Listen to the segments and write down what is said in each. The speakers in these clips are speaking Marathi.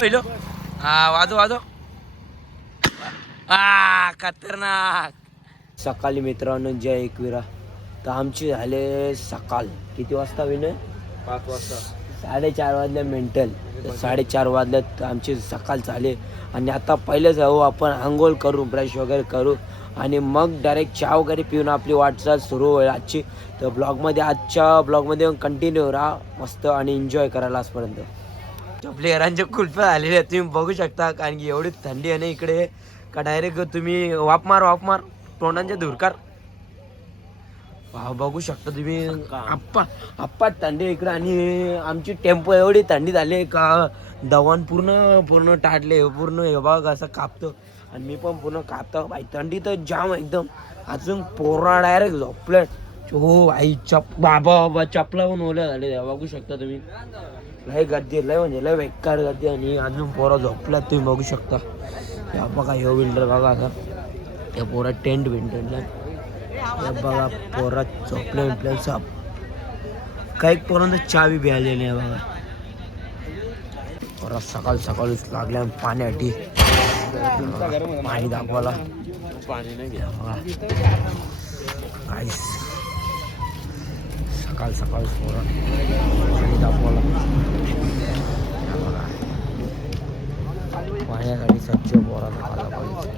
पहिलो हा वाजो वाजो खतरनाक. सकाळी मित्रांनो जय एकविरा. तर आमची झाले सकाळ किती वाजता विनय 5 वाजता 4:30 वाजल्या मेंटल 4:30 वाजल्यात आमची सकाळ झाले. आणि आता पहिले जाऊ आपण आंघोळ करू ब्रश वगैरे करू आणि मग डायरेक्ट चहा वगैरे पिऊन आपली वाटचाल सुरू होईल आजची. तर ब्लॉगमध्ये आजच्या ब्लॉगमध्ये कंटिन्यू राहा मस्त आणि एन्जॉय करायला आजपर्यंत. प्लेयरांचे कुल्फ्या झालेले आहेत तुम्ही बघू शकता. कारण की एवढी थंडी आहे ना इकडे का डायरेक्ट तुम्ही वाफ मार तोंडांचे धुरकार बघू शकता तुम्ही. आप्पा थंडी इकडे. आणि आमची टेम्पो एवढी थंडी झाली का दवान पूर्ण टाटले पूर्ण हे बघा असं कापतो. आणि मी पण पूर्ण कापतो भाई. थंडी तर जाम एकदम. अजून पोरा डायरेक्ट झोपले हो आई. बाबा चपला पण ओल्या झाले बघू शकता तुम्ही. लय गर्दी लय म्हणजे लय बेकार गर्दी. आणि अजून पोरा झोपल्यात तुम्ही बघू शकता. या बघा ह्यो विंटर बघा आता या पोरा टेंट विंटरला बघा पोरा झोपल्या साप. काही पोरांना चहा बी प्यायलेली आहे बघा. पोरा सकाळीच लागल्या पाण्यासाठी पाणी दाखवायला. पाणी नाही घ्या काहीच सकाळ पोरा पाणी दाखवायला पाण्यासाठी स्वच्छ पोरा दाखवायला पाहिजे.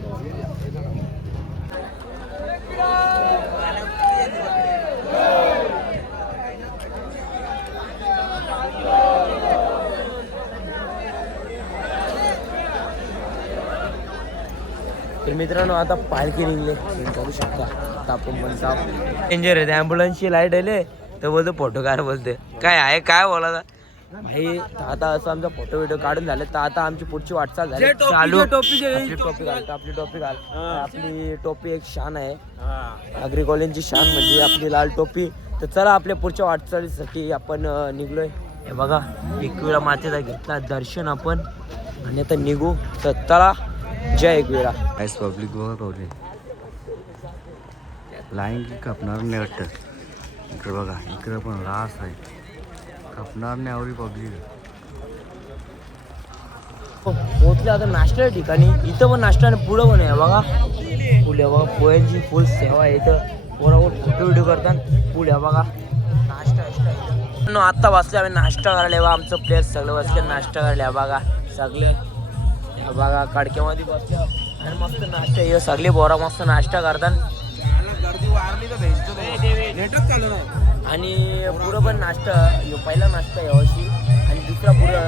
तर मित्रांनो आता पालखी निघले बघू शकता. आता आपण म्हणता डेंजर आहे. ॲम्ब्युलन्सची लाईट आले तर बोलतो फोटो काढ बोलते काय आहे काय बोला भाई. आता असं आमचा फोटो व्हिडिओ काढून झाले. तर आता आमची पुढची वाटचाल झाली चालू. आपली टोपी एक शान आहे आग्री कॉलेजची शान म्हणजे आपली लाल टोपी. तर चला आपल्या पुढच्या वाटचालीसाठी आपण निघलोय. हे बघा एकविरा मातेचा घेतला दर्शन आपण आणि आता निघू. तर चला जय एकविरा. पब्लिक बघा पब्लिक लाईन की कापणार नाही वाटतं. इकडे बघा इकडे पण रास आहे कापणार नाही आवडी पब्लिक. पोहोचले आता नाश्त्याच्या ठिकाणी. इथं पण नाश्ता आणि पुढं पण आहे बघा. पुढे बघा पोह्यांची फुल सेवा आहे इथं. बरोबर फोटो व्हिडिओ करतात. पुढे बघा नाश्ता आत्ता बसले आम्ही नाश्ता करायला. बा आमचं प्लेयर सगळे बसले नाश्ता करायला बघा. सगळे बघा कडक्यामध्ये बसले आणि मस्त नाश्ता हे सगळे बोरा मस्त नाश्ता करतात. आणि पुढं पण नाश्ता पहिला नाश्ता यावर्षी आणि दुसरा पुढं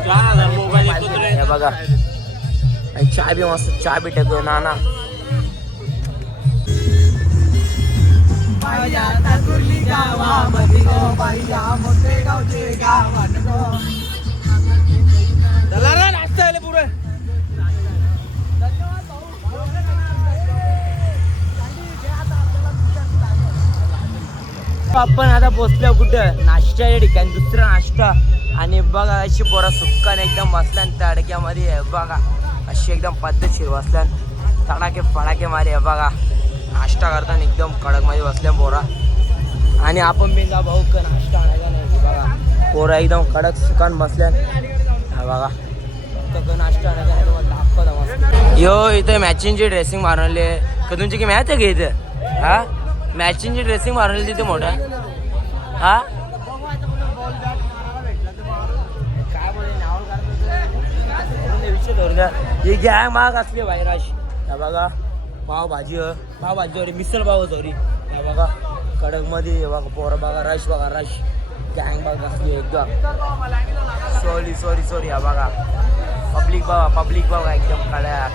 हे बघा. आणि चहा बी मस्त चहा बी टाकतो नाना. नाश्ता आले पुढे. आपण आता पोचलो कुठं नाश्त्याच्या ठिकाणी दुसरा नाश्ता. आणि बघा अशी पोरा सुक्कान एकदम बसल्या तडक्यामध्ये बघा अशी एकदम पद्धतशीर बसल्या तडाके फडाके मारे बघा. नाश्ता करताना एकदम कडकमध्ये बसल्या पोरा. आणि आपण बिंदा भाऊ का नाश्ता आणायचा नाही बघा. पोरा एकदम कडक सुकान बसल्या बघा. नाश्ता आणायचा नाही तुम्हाला दाखवता. यो इथे मॅचिंगची ड्रेसिंग मारवली का तुमची की मॅच आहे का इथं. हा मॅचिंगची ड्रेसिंग मारवली तिथे मोठा. हा काय बोले नावल ही गॅंग महाग असली भाईराश. या बघा पावभाजी अरे मिसळ पाव सॉरी. या बघा कडकमध्ये बघा पोरं बघा रश बघा रश गॅंग बघा असली एकदम. सॉरी या बघा पब्लिक बघा एकदम काळ्या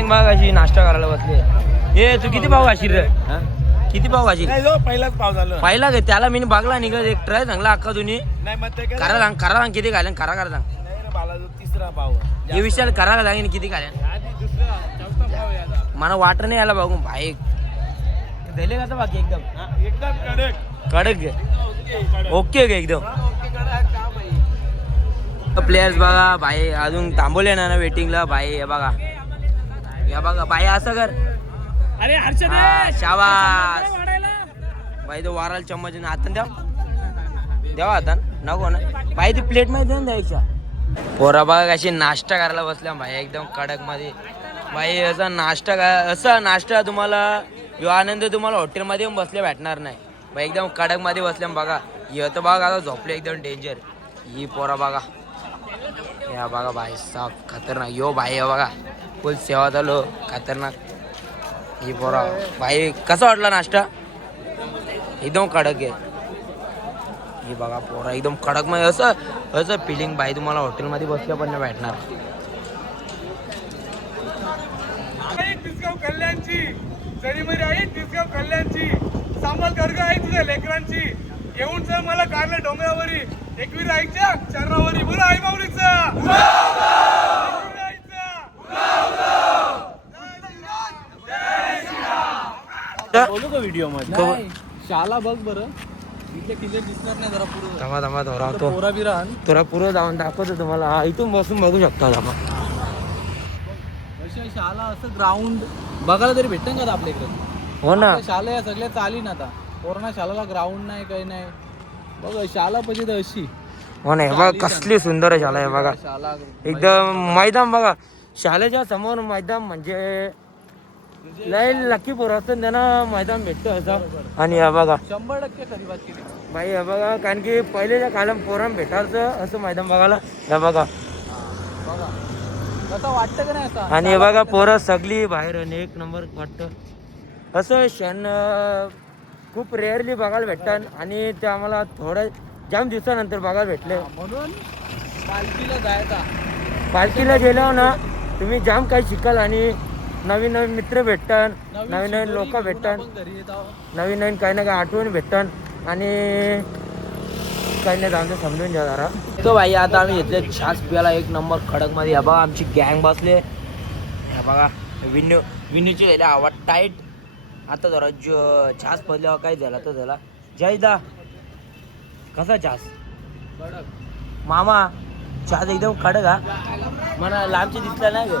बघा अशी नाश्ता करायला बसले. हे तू किती पाव खाशील रे. किती पाव खाशील. पहिलाच पाव झालं पहिला काय त्याला मी बघला निघत एक ट्राय चांगला अख्खा तुम्ही करा सांग किती खाल्या करा सांग. तिसरा पाव हे विषयाला करा सांगेन किती खाल्या. मला वाटर नाही यायला बघून भाई दिले का बाकी एकदम कडक ओके एकदम. प्लेयर्स बघा भाई अजून थांबवले ना वेटिंगला भाई. हे बघा या बघा भाई असं कर. अरे शाबास भाई. तो वाराला चम्मच हातान द्या हातान नको ना भाई. ती प्लेट मध्ये द्या ना द्यायच्या पोरा बघा कशी नाश्ता करायला बसल्या भाई एकदम कडक मध्ये. भाई असा नाश्ता तुम्हाला यो आनंद तुम्हाला हॉटेलमध्ये येऊन बसले भेटणार नाही भाई. एकदम कडक मध्ये बसल्या बघा. तर बघा आता झोपले एकदम डेंजर. ही पोरा बघा, या बघा भाई साफ खतरनाक. यो भाई हे बघा फुल सेवा चालू खतरनाक. ही पोरा भाई कसा वाटला नाश्ता? एकदम कडक आहे. ही बघा पोरा एकदम कडक मध्ये असं फिलिंग भाई तुम्हाला हॉटेलमध्ये बसल्या पण नाही भेटणार. कल्याणची जरीमरी आहे तिसगाव कल्याणची सांभाळ गर्ग आहे तुझ्या लेकरांची. येऊन सर मला कारले डोंगरावरी एकवीर आईच्या चरणावरी बोला आई माऊलीचा. बोलू का व्हिडिओ मध्ये? शाला बघ बरं, इथले किल्ले दिसणार नाही जरा पुढे. थांबा धोरावतो पोरा बिरा तुला पुरं जाऊन दाखवतो तुम्हाला. हा, इथून बसून बघू शकता आपण. अशा शाला असं ग्राउंड बघायला तरी भेटतं का आपल्या इकडे? हो ना. शाला या सगळ्या चाली ना आता. कोरोना शालाला ग्राउंड नाही काही नाही. बघ शाला पाहिजे तर अशी. हो ना, हे बघा कसली सुंदर आहे शाला. हे बघा शाला एकदम मैदान बघा. शाळेच्या समोर मैदान म्हणजे लय लकी पोरं असतात त्यांना मैदान भेटतं असं. आणि हे बघा 100% खरी बात केली भाई, हे बघा कारण की पहिलेच्या काळात पोरांना भेटायचं असं मैदान बघायला. हे बघा बघा कसं वाटतं का नाही आता. आणि हे बघा पोरं सगळी बाहेर आणि एक नंबर वाटतं. असं क्षण खूप रेअरली बघायला भेटतात आणि ते आम्हाला थोड्या जाम दिवसानंतर बघायला भेटले. म्हणून पालखीला जायचा. पालखीला गेल्यावर ना तुम्ही जाम काही शिकाल आणि नवीन नवीन मित्र भेटतात, नवीन नवीन लोक भेटतात, घरी येतो. नवीन काही ना काही आठवणी भेटतात आणि काही नाही आमचं समजून घ्या जरा. तो भाई आता आम्ही घेतले छास पियाला एक नंबर खडक मध्ये. हा बघा आमची गँग बसले. हा बघा विन्यूची गेले आवाज टाईट. आता जरा छास पडल्यावर काय झाला तो झाला. जयदा कसा छास मामा? छास एकदम खडक हा. मला लांबची दिसला नाही ग.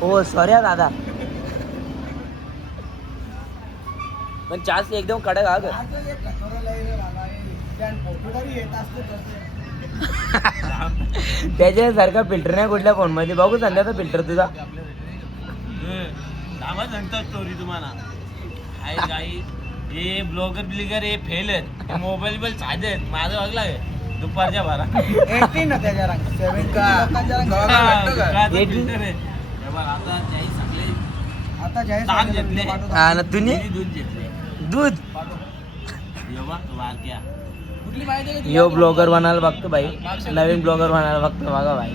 हो सॉरी दादा, पण छास एकदम कडक हा ग. त्याच्यासारखा फिल्टर नाही कुठल्या फोन मध्ये. बघू संध्याचा फिल्टर तुझा. स्टोरी तुम्हाला हे ब्लॉगर ब्लिगर हे फेल आहेत. मोबाईल बिल साधे आहेत. माझं बघला दुपारच्या बारा दूध यो ब्लॉगर बनायला बघतो भाई. नवीन ब्लॉगर बनायला बघतो बघा भाई.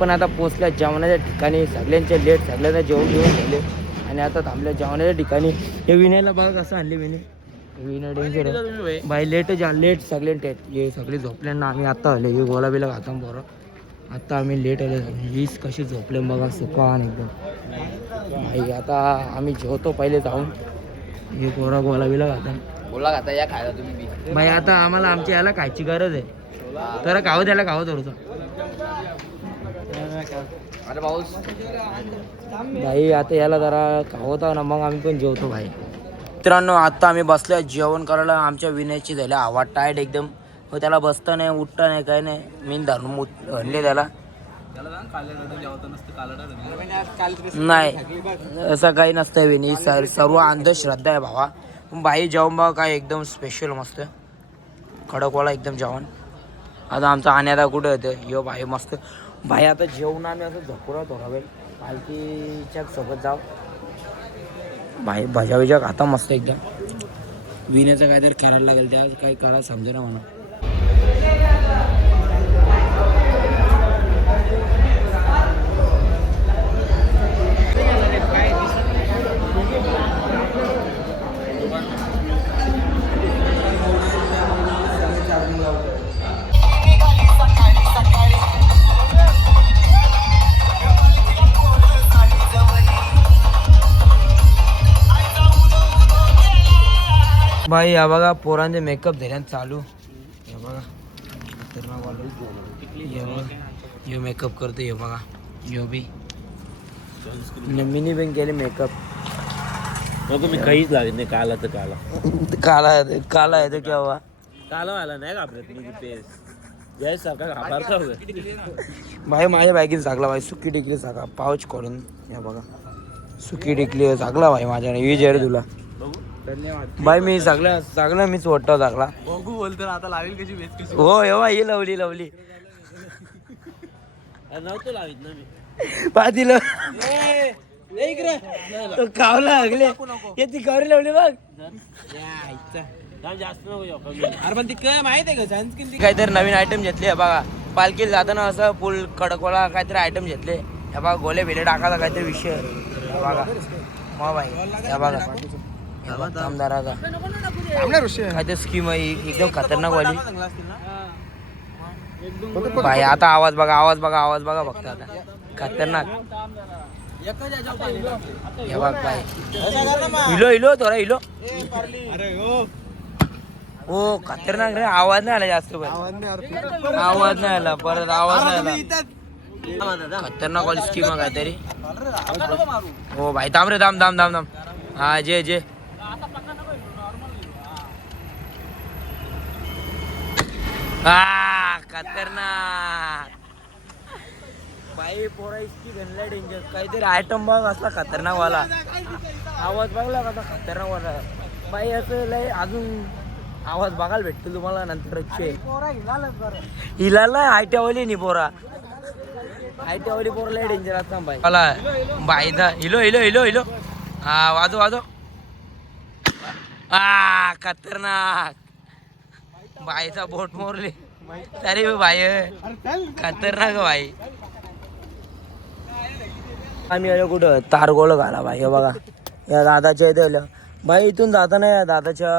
पण आता पोचल्या जेवणाच्या ठिकाणी. सगळ्यांचे लेट, सगळ्यांना जेवण घेऊन गेले आणि आता थांबल्या जेवणाच्या ठिकाणी. हे विनयला बघा कसं आणले विनय डेंजर भाई. लेट सगळे लेट. हे सगळे झोपले ना. आम्ही आता आले. हे गोला बिला खाता बरं. आता आम्ही लेट आले. वीस कशी झोपले बघा सुकान एकदम भाई. आता आम्ही जेवतो पहिले जाऊन. हे गोला बिला खाता या खायला तुम्ही भाई. आता आम्हाला आमच्या याला खायची गरज आहे. तर खावं त्याला खावं थोडंसं भाई. आता याला जरा खावता ना मग आम्ही पण जेवतो भाई. मित्रांनो आता आम्ही बसल्या जेवण करायला. आमच्या विनयची झाली आवाज टाईट एकदम. हो त्याला बसता नाही उठता नाही काय नाही. मी धरून आणले त्याला. नाही असं काही नसतं विनी. सर्व अंधश्रद्धा आहे भावा. भाई जेवण बघा काय एकदम स्पेशल मस्त खडकवाला एकदम जेवण. आता आमचा आणि आता कुठं येतं यो भाई मस्त भाई. आता जेवण आम्ही असं झोपुरा थोडा वेळ पालखीच्या सोबत जाऊ भाई. भजा बिजा खाता मस्त एकदम. विण्याचं काहीतरी करायला लागेल. त्या काही करायला समजा ना म्हणून. भाई हा बघा पोरांचे मेकअप झाल्यान चालू. हे बघा यो मेकअप करतो. हे बघा यो बी मिनी पण केले मेकअप. मी काहीच लागत नाही. काला तर काला काला आहे तर क्या हुआ. काला आला नाही घाबरत मी. भाई माझ्या बॅगेत जागला भाई सुकी टिकली जागा पाऊच करून या बघा सुकी टिकली जागला भाई माझ्याने विजय रे तुला भाई मी जागला मीच वाटतो जागला बघू बोलतो ना आता लावेल कशी वेच कशी हो हे भाई लवली लवली नव्हतं लावित ना मी पाहिलं तो कावला लागले हे ती कावरी लावली बघ जास्त नको अरे पण ती काय माहित आहे का सनस्क्रीन काहीतरी नवीन आयटम घेतले बघा पालखीला जाताना असं फुल कडकवाला काहीतरी आयटम घेतले हे बघा गोले बिले टाकायचा काहीतरी विषय हे बघा मग भाई हे बघा आमदाराचा काहीतरी स्कीम आहे एकदम खतरनाक वाली भाई आता आवाज बघा बघता आता खतरनाक हे बघ भाई हिलो थोडा हिलो हो खतरनाक रे आवाज नाही आला जास्त आवाज नाही आला परत आवाज नाही आला खतरनाक वाली स्कीम आहे काहीतरी हो भाई थांब रे थांब हा जे खतरनाक बाई पोरा इतकी घनला डेंजर काहीतरी आयटम बघ असला खतरनाक वाला आवाज बघला कसा खतरनाक वाला बाई असं लय अजून आवाज बघायला भेटतो तुम्हाला नंतर हिला आयट्यावाली नाही पोरा आयट्यावाली पोरा लय डेंजर असता बाई मला बाई हिलो हा वाजो खतरनाक बाईचा बोट मोरले अरे बाई खतरनाक बाई आम्ही आलो कुठं तारगोळ घाला बाई हे बघा या दादाच्या इथे आलं बाई इथून जाताना या दादाच्या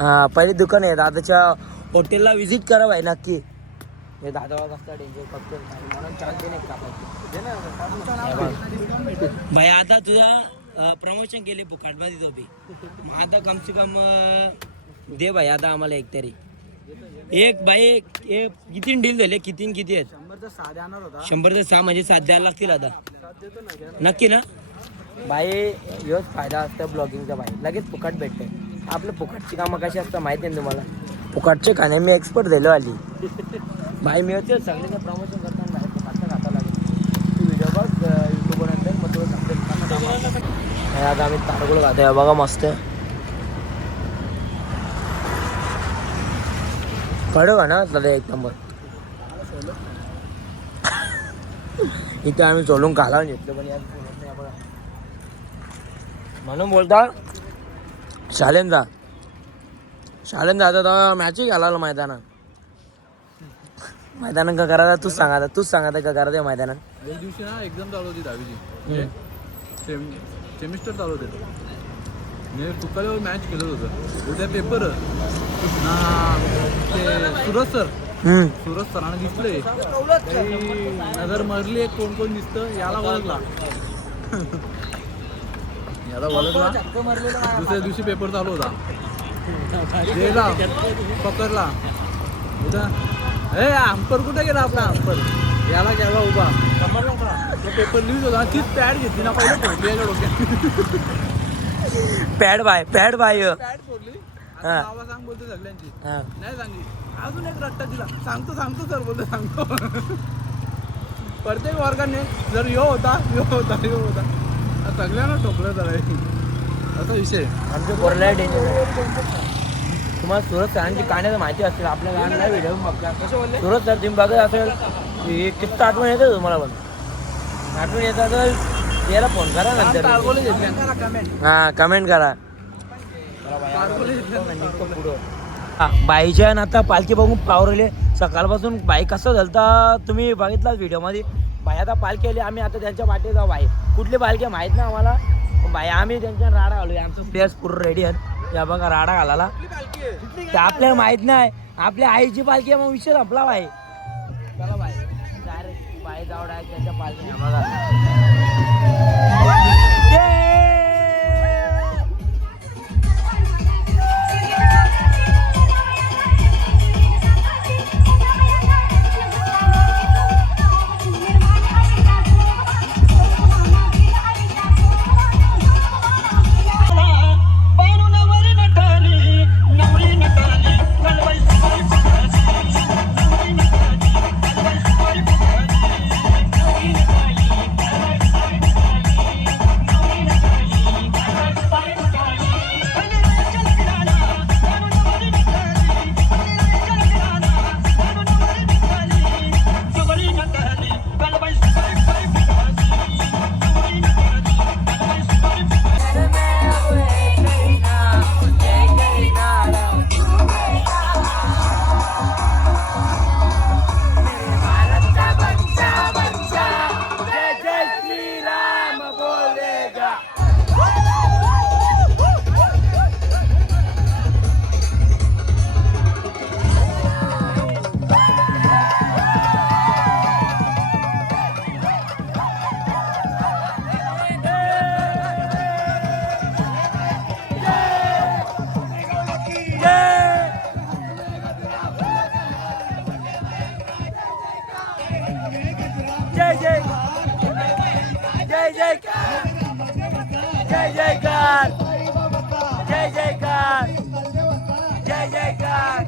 हा पहिले दुकान आहे दादाच्या हॉटेलला व्हिजिट करा भाई नक्की हे दादा कसला डेंजर फक्त भाई आता तुझा प्रमोशन केले फुकाटमध्ये तो बी मग आता कम से कम दे भाई आता आम्हाला एक तरी एक बाई किती डील झाले किती आहेत 100 म्हणजे 7 द्यायला लागतील आता नक्की ना भाई ह्योच फायदा असतो ब्लॉगिंगचा भाई लगेच फुकट भेटते आपलं फुकटची कामं कशी असतं माहिती आहे तुम्हाला फुकटचे खाणे मी एक्सपर्ट झालो आली भाई मी होते सगळ्यांचं प्रमोशन करताना भाई फुकटचं खाता लागेल तू व्हिडिओ बघ युट्यूबवर नंतर मग तुला समजेल आता आम्ही तारगुळ खातो बघा मस्त कळलं का ना दादा एक नंबर इथे आम्ही चोलून कालावून घेतलं पण यार म्हणून बोलता शालेन जा आता मॅचही घालायला मैदानात का करायचा तूच सांगा का करायचं मैदानात एक दिवशी ना एक्झाम चालू होती 10वीची सेमिस्टर चालू होते मी तुकाल्यावर मॅच केलं होतं उद्या पेपर सुरज सरांना दिसले नजर मारली कोण दिसतं याला ओळखला दुसऱ्या दिवशी पेपर चालू होता गेला पकडला अंपर कुठे गेला आपला अंपर याला गेला उभा पेपर लिहित होता तीच पॅड घेतली ना पहिले फोडली याच्या डोक्यात पॅड बाय पॅड फोडली नावा सांग बोलतो सगळ्यांची नाही सांगली अजून एक रट्टा दिला सांगतो सर बोलतो सांगतो प्रत्येक वर्गाने जर यो होता सगळ्यांना ठोकलं तर असा विषय आमच्या पोराला डेंजर तुम्हाला सुरत सरांची कहाणी माहिती असतील आपल्या लहान व्हिडिओ बघता सुरत सर तुम्ही बघत असेल किती आठवण येतं तुम्हाला पण आठवण येतात तर याला फोन करा नंतर हां कमेंट करा बाईच्या आता पालखी बघून पावरले सकाळपासून बाई कसं झालता तुम्ही बघितलाच व्हिडिओमध्ये बाई आता पालखी आली आम्ही आता त्यांच्या वाटे जाऊ बाई कुठली पालखी माहीत नाही आम्हाला बाई आम्ही त्यांच्या राडा घालूया आमचं प्लेयर्स पूर्ण रेडी आहेत या बघा राडा घालायला ते आपल्याला माहीत नाही आपल्या आईची पालखी मग विषय संपला बाई चला बाई डायरेक्ट बाई जाऊ डायरेक्ट त्यांच्या पालखी बघा जय जयकार जय जयकार जय जयकार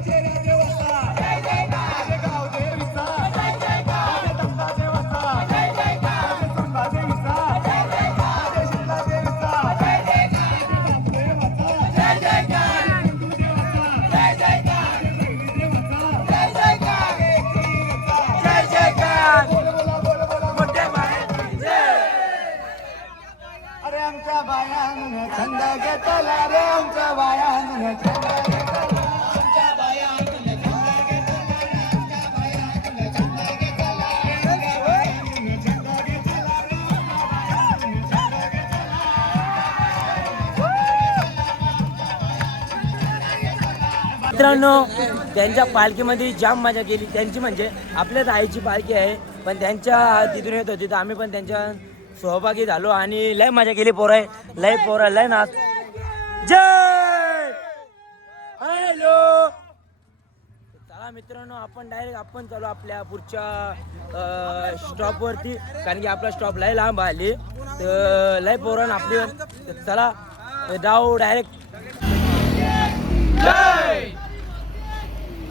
अरे आमच्या बायानं छंद घेतला रे आमच्या बायानं छंद घेतला आमच्या बायानं छंद घेतला रे आमच्या बायानं छंद घेतला आमच्या बायानं छंद घेतला रे आमच्या बायानं मित्रांनो त्यांच्या पालखीमध्ये जाम मजा केली त्यांची म्हणजे आपल्याच आईची पालखी आहे पण त्यांच्या तिथून येत होती तर आम्ही पण त्यांच्या सहभागी झालो आणि लय मजा केली पोरा लय नाच जय हॅलो. चला मित्रांनो आपण चालू आपल्या पुढच्या स्टॉपवरती कारण की आपला स्टॉप लय लांब आली तर लय पोरण आपली चला जाऊ डायरेक्ट. जय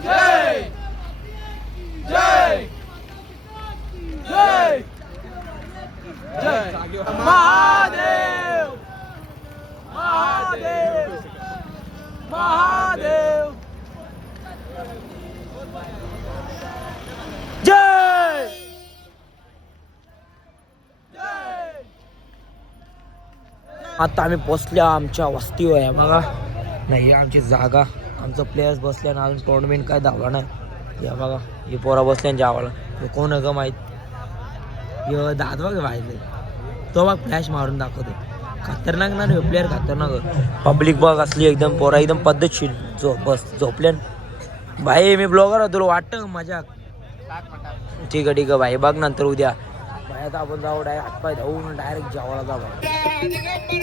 जय जय जय जय महादेव महादेव महादेव जय आता आम्ही पोचल्या आमच्या वस्तीवर आहे बघा नाही आमची जागा आमचं प्लेयर्स बसल्या ना अजून टोर्नामेंट काय धावला नाही या बघा हे पोरा बसल्या जावाला कोण ग माहीत दात बघ व्हायचं तो बघ फ्लॅश मारून दाखवतो खतरनाक ना रे प्लेअर खतरनाक पब्लिक बघ असली एकदम पोरा एकदम पद्धतशीर झोपल्या भाई मी ब्लॉगर होतो तुला वाटतं मजा ठीक आहे भाई बघ नंतर उद्या भाई आता आपण जाऊ डायरेक्ट हातपाय धावून डायरेक्ट जेवायला जाऊ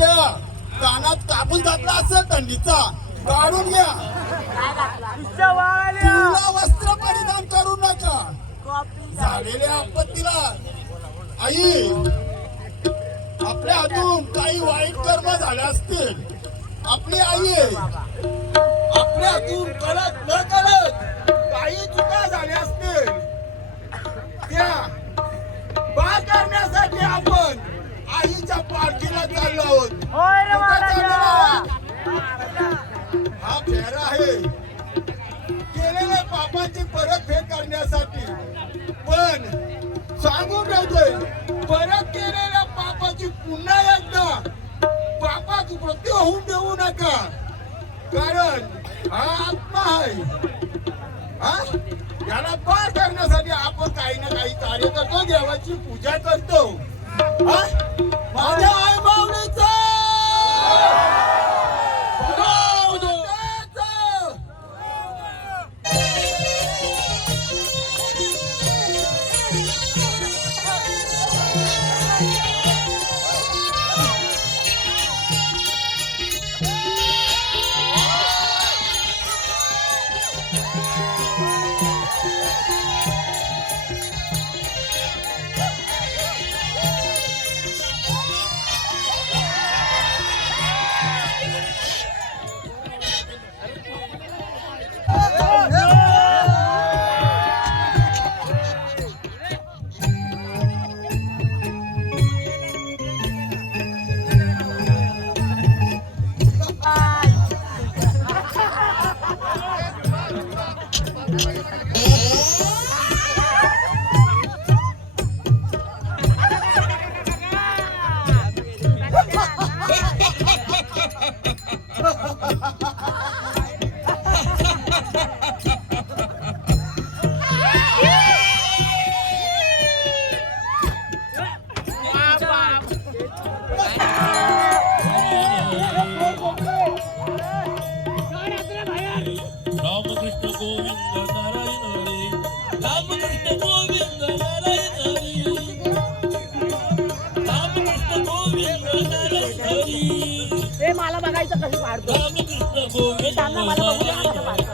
तुमच्या कानात कापून घातला असेल थंडीचा काढून घ्या. तुला वस्त्र परिधान करू नका. झालेल्या आपत्तीला आई आपल्या हातून काही वाईट कर्म झाले असतील. आपली आई आहे. आपल्या हातून कळत न कळत काही चुका झाल्या असतील त्या बा करण्यासाठी आपण आईच्या पालखीला चाललो आहोत. कुठं चाललो आहोत? हा फेरा आहे केलेल्या पापाची परतफेड करण्यासाठी. पण सांगून ठेवतोय परत केलेल्या पापाची पुन्हा एकदा पापाची प्रती होऊन देऊ नका. कारण हा आत्मा आहे. हा याला पार करण्यासाठी आपण काही ना काही कार्य करतो. देवाची पूजा करतो. हा माझ्या आई माऊलीचा मला बघायचं कसं पाडतो. मला बघू द्या कसं पाडतो.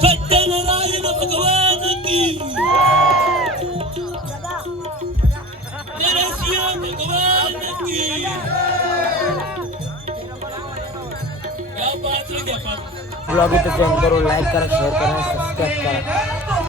सत्यनारायण भगवान की, नरसिंह भगवान की. ब्लॉग इथं सेंड करून लाईक करा, शेअर करा, सबस्क्राईब करा.